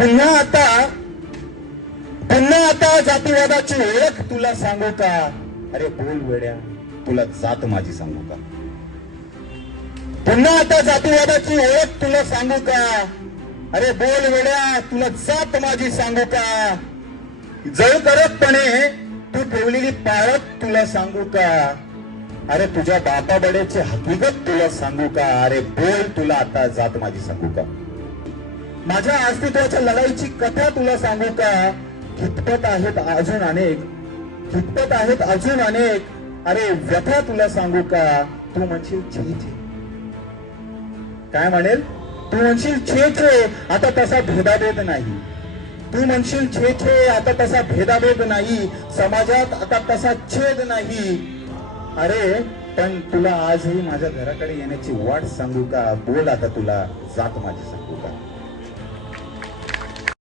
पुन्हा आता पुन्हा आता जातीवादाची ओळख तुला सांगू का? अरे बोल वेड्या तुला जात माझी सांगू का? पुन्हा आता जातीवादाची ओळख तुला सांगू का? अरे बोल वेड्या तुला जात माझी सांगू का? जळ करतपणे तू ठेवलेली पाळत तुला सांगू का? अरे तुझ्या बापाबड्याची हकीकत तुला सांगू का? अरे बोल तुला आता जात माझी सांगू का? माझ्या अस्तित्वाच्या लढाईची कथा तुला सांगू का? कितपत आहेत अजून अनेक? कितपत आहेत अजून अनेक? अरे व्यथा तुला सांगू का? तू म्हणशील छे छे. काय म्हणेल? तू म्हणशील छे छे आता तसा भेदाभेद नाही. तू म्हणशील छे छे आता तसा भेदाभेद नाही. समाजात आता तसा छेद नाही. अरे पण तुला आजही माझ्या घराकडे येण्याची वाट सांगू का? बोल आता तुला जात माझी सांगू का?